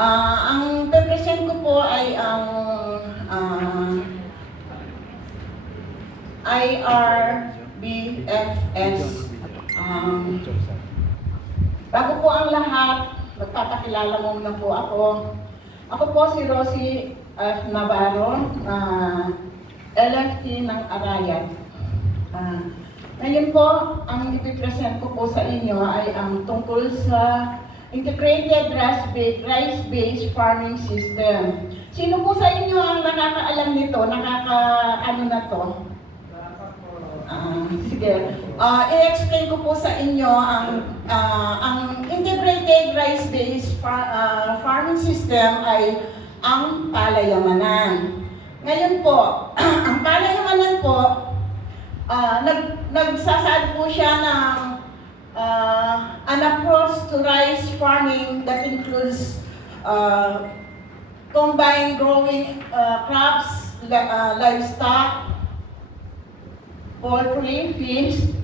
Ang present ko po ay ang IRBFS. Bago po ang lahat, magpapakilala muna po ako. Ako po si Rosie F. Navarro, LFT ng Arayat. Ngayon po, ang ipipresent ko po sa inyo ay ang tungkol sa Integrated Rice-Based Farming System. Sino po sa inyo ang nakakaalam nito? Nakaka-ano na to? Sige. I-explain ko po sa inyo ang Integrated Rice-Based Farming System ay ang palayamanan. Ngayon po, ang palayamanan po, nagsasaad po siya ng an approach to rice farming that includes combined growing crops, livestock, poultry, fish,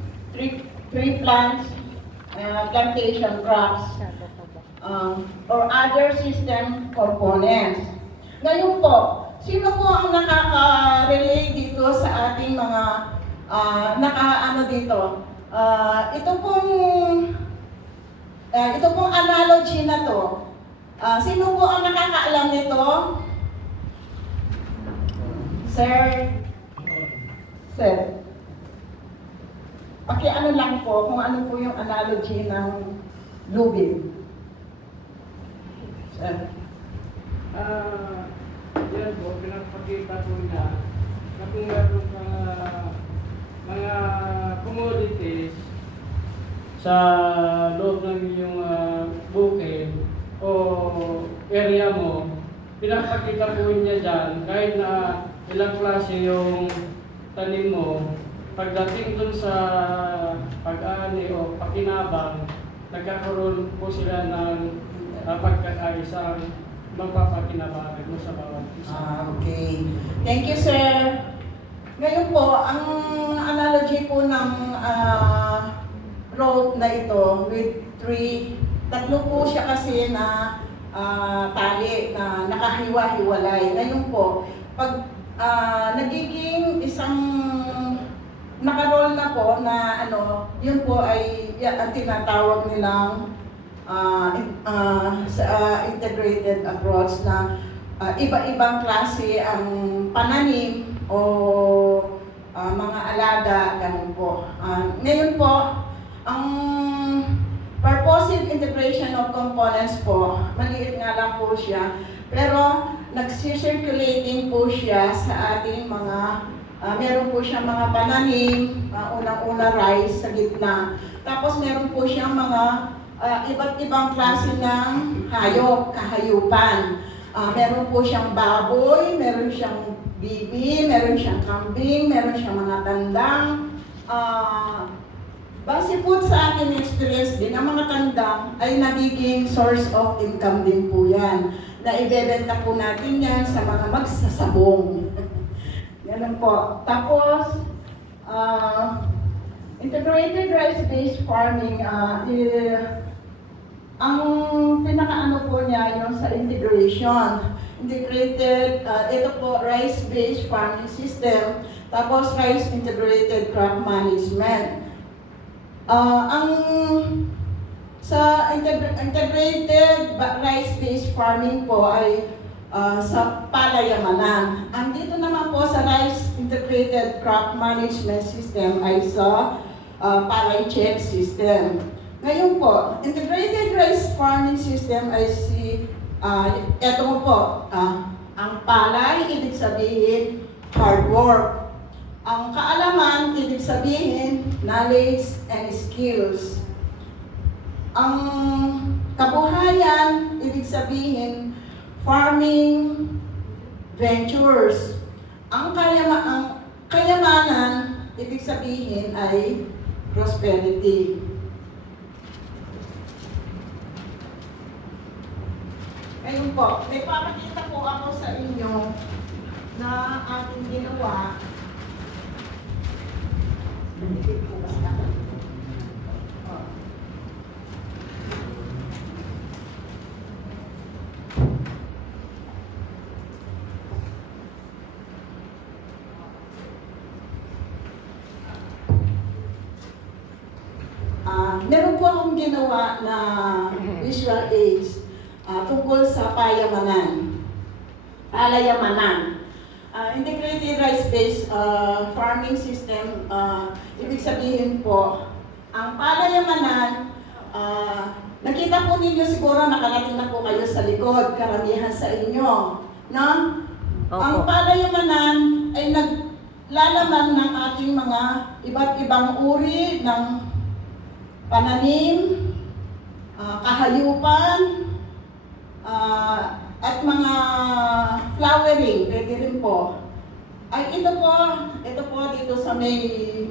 tree plants, plantation crops, or other system components. Ngayon po, sino po ang nakaka-relate dito sa ating mga ito pong analogy na to. Sino po ang nakakaalam nito? Sir? Pakiano lang po kung ano po yung analogy ng lubid. Sir? Yan po, pinapakita ko na kung meron ka mga commodities sa loob ng iyong bukid o area mo, pinapakita ko niya dyan kahit na ilang klase yung tanim mo. Pagdating dun sa pag-ani o pakinabang, nagkakaroon po sila ng pagkakaisang magpapakinabangan mo sa bawat isa. Okay. Thank you, sir. Ngayon po, ang analogy po ng rope na ito with tatlo po siya kasi na tali na nakahiwa-hiwalay. Ngayon po, pag nagiging isang nakaroll na po na yun po ay ang tinatawag nilang integrated approach na iba-ibang klase ang pananim o mga alaga, ganun po. Ngayon po, ang purposive integration of components po, maliit nga lang po siya, pero nagsisirculating po siya sa ating mga, meron po siyang mga pananim, unang-una rice sa gitna, tapos meron po siyang mga iba't ibang klase ng hayop, kahayupan. Meron po siyang baboy, meron siyang bibi, meron siyang kambing, meron siyang mga tandang. Base po sa aking experience din, ang mga tandang ay nagiging source of income din po yan. Na ibebenta po natin yan sa mga magsasabong. Ganun po. Tapos, integrated rice-based farming, ang pinakaano po niya yung sa integration. Integrated, ito po, rice-based farming system, tapos rice integrated crop management. Ang sa integrated rice-based farming po ay sa palayamanan. Ang dito naman po sa rice integrated crop management system ay sa palay check system. Ngayon po, integrated rice farming system ay eto po, ang palay, ibig sabihin, hard work. Ang kaalaman, ibig sabihin, knowledge and skills. Ang kabuhayan, ibig sabihin, farming ventures. Ang kayamanan, ibig sabihin ay prosperity. Ngayon po, may papakita po ako sa inyo na aking ginawa. Dikit po ba sa akin? meron po akong ginawa na visual aids tungkol sa payamanan. Palayamanan. Integrated rice-based farming system, ibig sabihin po, ang palayamanan, nakita po ninyo siguro, nakarating na po kayo sa likod, karamihan sa inyo. No? Ang palayamanan ay naglalaman ng ating mga iba't ibang uri ng pananim, kahayupan, at mga flowering, pwede rin po. Ay ito po dito sa may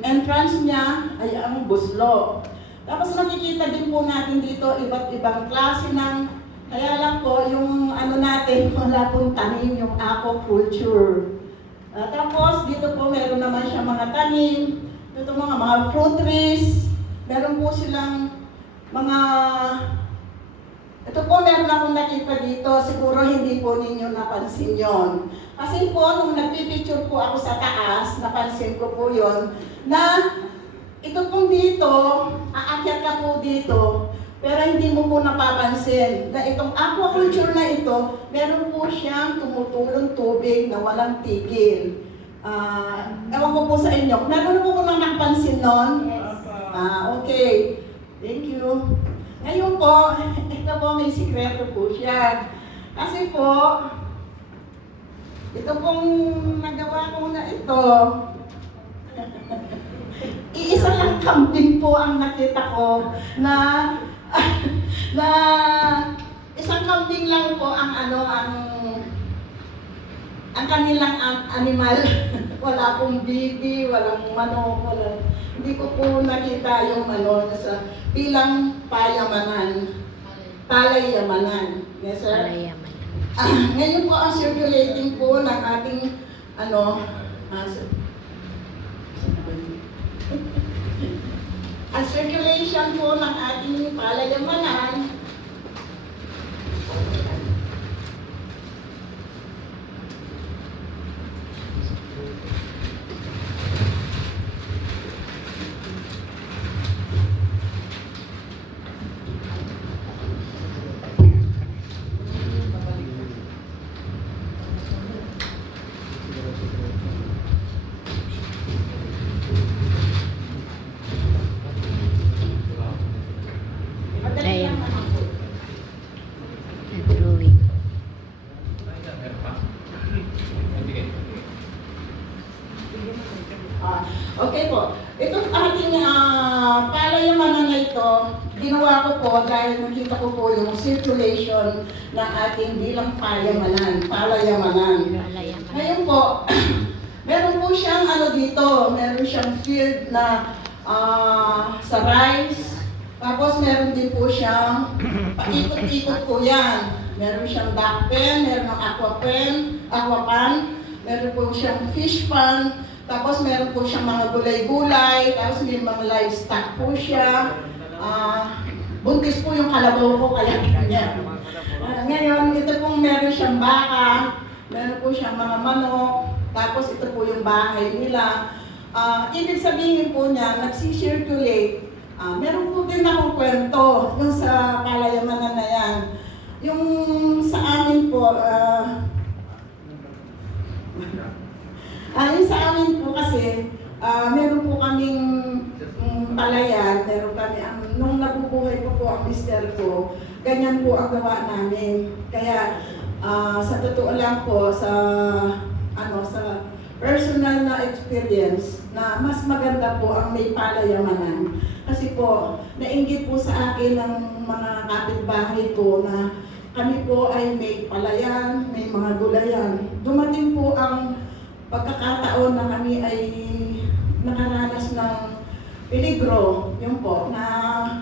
entrance niya ay ang buslo. Tapos makikita din po natin dito iba't ibang klase ng, kaya lang po yung ano natin, wala pong tanim, yung aquaculture. Tapos dito po meron naman siya mga tanim, dito mga fruit trees, meron po silang mga, ito po meron akong nakita dito, siguro hindi po ninyo napansin yon. Kasi po nung nagpipicture po ako sa taas, napansin ko po yon na ito pong dito, aakyat ka po dito, pero hindi mo po napapansin na itong aquaculture na ito, meron po siyang tumutulong tubig na walang tigil. Ewan ko po sa inyo, meron po nang napansin nun? Yes. Okay. Thank you. Ngayon po, ito po may sikreto po siya. Kasi po, ito pong nagawa ko na ito, iisa lang kambing po ang nakita ko na na isang kambing lang po ang ang kanilang animal. Wala pong bibi, walang manok, hindi ko po nakita yung sa bilang palayamanan. Yes, sir? Ngayon po ang circulating po ng ating ang circulation po ng ating palayamanan Ayan. Drawing. Okay po. Itong ating palayamanan na ito, ginawa ko po dahil nakita ko po yung circulation ng ating bilang palayamanan. Ngayon po, meron po siyang dito, meron siyang field na sa rice, tapos meron din po siyang paikot-ikot po yan. Meron siyang duck pen, meron ng aquapan, meron po siyang fish pan, tapos meron po siyang mga gulay-gulay, tapos may mga livestock po siya. Buntis po yung kalabaw ko, kaya ganyan. Ngayon, ito pong meron siyang baka, meron po siyang mga manok, tapos ito po yung bahay nila. Ibig sabihin po niya, nagsisirculate. Meron po din akong kwento yung sa palayamanan na yan. Yung sa amin po, yung sa amin po kasi, meron po kaming palayan, meron kami, nung nabubuhay po ang mister ko, ganyan po ang gawa namin. Kaya, sa totoo lang po, sa personal na experience, na mas maganda po ang may palayamanan. Kasi po, nainggit po sa akin ng mga kapitbahay ko na kami po ay may palayan, may mga gulayan. Dumating po ang pagkakataon na kami ay nakaranas ng peligro, yun po, na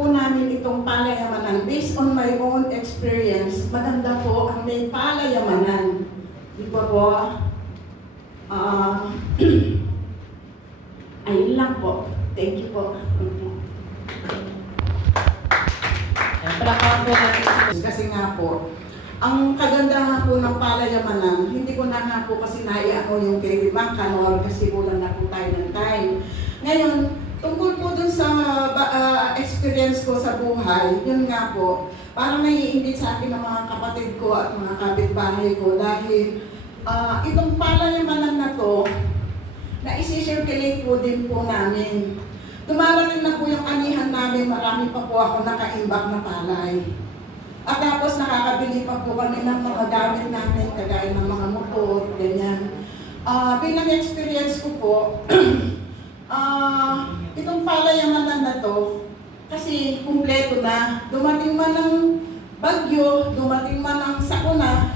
po namin itong palayamanan. Based on my own experience, maganda po ang may palayamanan. Di ba po? Ayun lang po. Thank you po. Kasi nga po, ang kagandahan po ng palayamanan, hindi ko na nga po kasi naiano yung kay Mang Kanor kasi kulang na po tayo ng time. Ngayon, tungkol po dun sa experience ko sa buhay, yun nga po, parang naiinggit sa akin ng mga kapatid ko at mga kapitbahay ko dahil itong palayamanan na to, na isi-circulate po din po namin. Dumarating na po yung anihan namin, marami pa po ako nakaimbak na palay. At tapos nakakabili pa po kami ng mga gamit namin, kagaya ng mga motor, ganyan. Bilang experience ko po, itong palayamanan na to, kasi kumpleto na, dumating man ng bagyo, dumating man ng sakuna,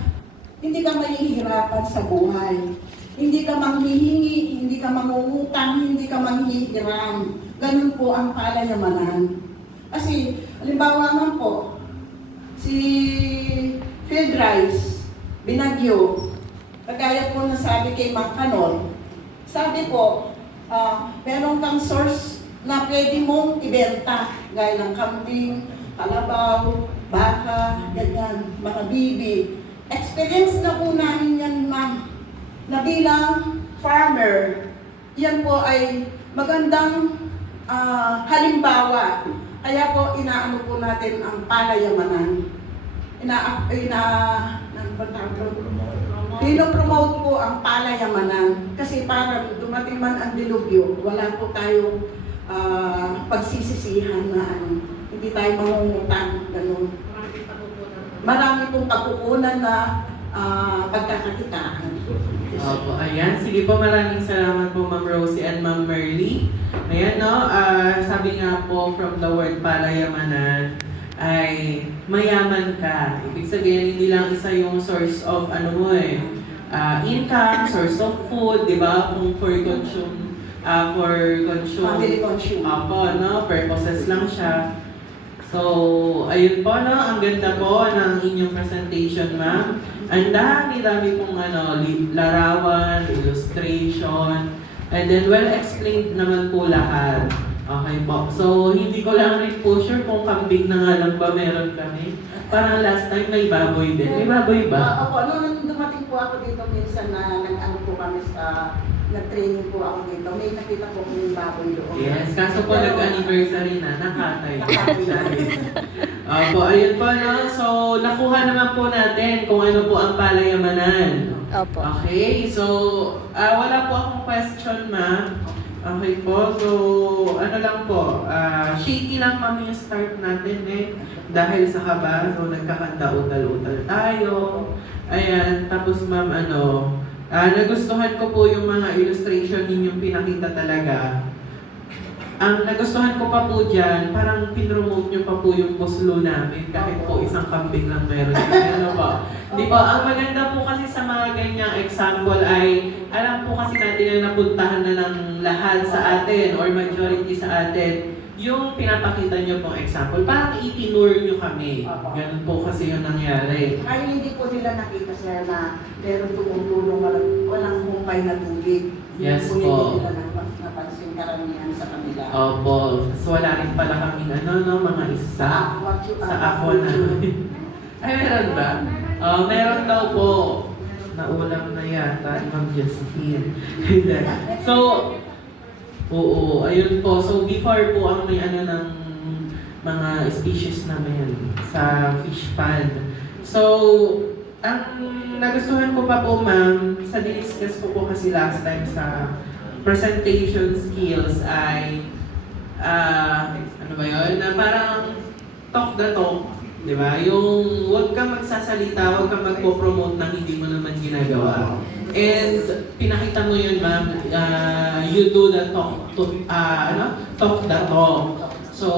hindi ka mahihirapan sa buhay. Hindi ka manghihingi, hindi ka mangungutang, hindi ka manghihiram. Ganun po ang palayamanan. Kasi, halimbawa naman po, si Field Rice, binagyo, kagaya po na sabi kay Macanol, sabi po, meron kang source na pwede mong ibenta, gaya ng kambing, kalabaw, baka, ganyan, mga bibi. Experience na po namin yan, ma'am, na bilang farmer, yan po ay magandang halimbawa. Kaya po inaano po natin ang palayamanan. Pinopromote po ang palayamanan. Kasi para dumating man ang dilubyo, wala po tayong pagsisisihan na hindi tayo mangungutang, ganun. Marami pong pagkukunan na pagkakakitaan. Opo, ayan. Sige po, maraming salamat po Ma'am Rosie and Ma'am Merly. Ayan, no? Sabi nga po from the word palayamanan ay mayaman ka. Ibig sabihin, hindi lang isa yung source of income, source of food, di ba? Kung for consume, Family consume. Opo, no? Purposes lang siya. So, ayun po, no? Ang ganda po ng inyong presentation, ma'am. Ang dami-dami pong larawan, illustration, and then well-explained naman po lahat. Okay po. So, hindi ko lang rin po sure kung kambing na nga lang ba meron kami. Parang last time may baboy din. May baboy ba? Opo, nung dumating po ako dito minsan na nag-ano po kami sa nag-training po ako dito, may nakita po kami yung baboy doon. Yes, kaso po nag-anniversary na, nakatay. Opo, ayun po, no? So, nakuha naman po natin kung ano po ang palayamanan. Opo. Okay, so, wala po akong question, ma'am. Okay po, so, ano lang po, shaky lang kami yung start natin dahil sa kaba, so nagkakanta utal-utal tayo. Ayan, tapos ma'am, nagustuhan ko po yung mga illustration ninyong pinakita talaga. Ang nagustuhan ko pa po dyan, parang pinromote nyo pa po yung puslo namin kahit po isang kambing lang meron. Ano po? Di ba? Ang maganda po kasi sa mga ganyang example ay alam po kasi natin na napuntahan na ng lahat sa atin or majority sa atin yung pinapakita nyo pong example. Parang itinur nyo kami. Ganun po kasi yung nangyari. Ay, hindi po nila nakita sila na meron tumutulong, walang humpay na tubig. Yes Hindi po. nila napansin karamihan sa kanila. Opo. So wala rin pala kaming mga isa sa ako na. Ay, meron ba? Meron daw po. Naulam na yata, Ma'am Josephine. So, oo, ayun po. So before po ang may ng mga species namin sa fish pond. So, ang nagustuhan ko pa po ma'am, sa discuss ko po kasi last time sa presentation skills ay ano ba yun? Na parang talk the talk. Di ba? Yung huwag kang magsasalita, huwag kang magpo-promote ng hindi mo naman ginagawa. And pinakita mo yun, ma'am, you do the talk the talk. So,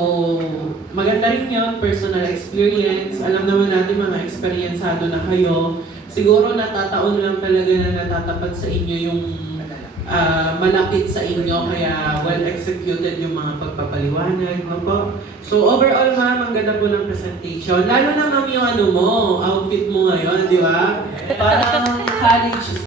maganda rin yun, personal experience. Alam naman natin mga eksperyensado na kayo. Siguro natataon lang talaga na natatapat sa inyo yung malapit sa inyo, kaya well executed yung mga pagpapaliwanag, no po? So overall ma'am, ang ganda po ng presentation. Lalo na ma'am yung outfit mo ngayon, di ba? Parang college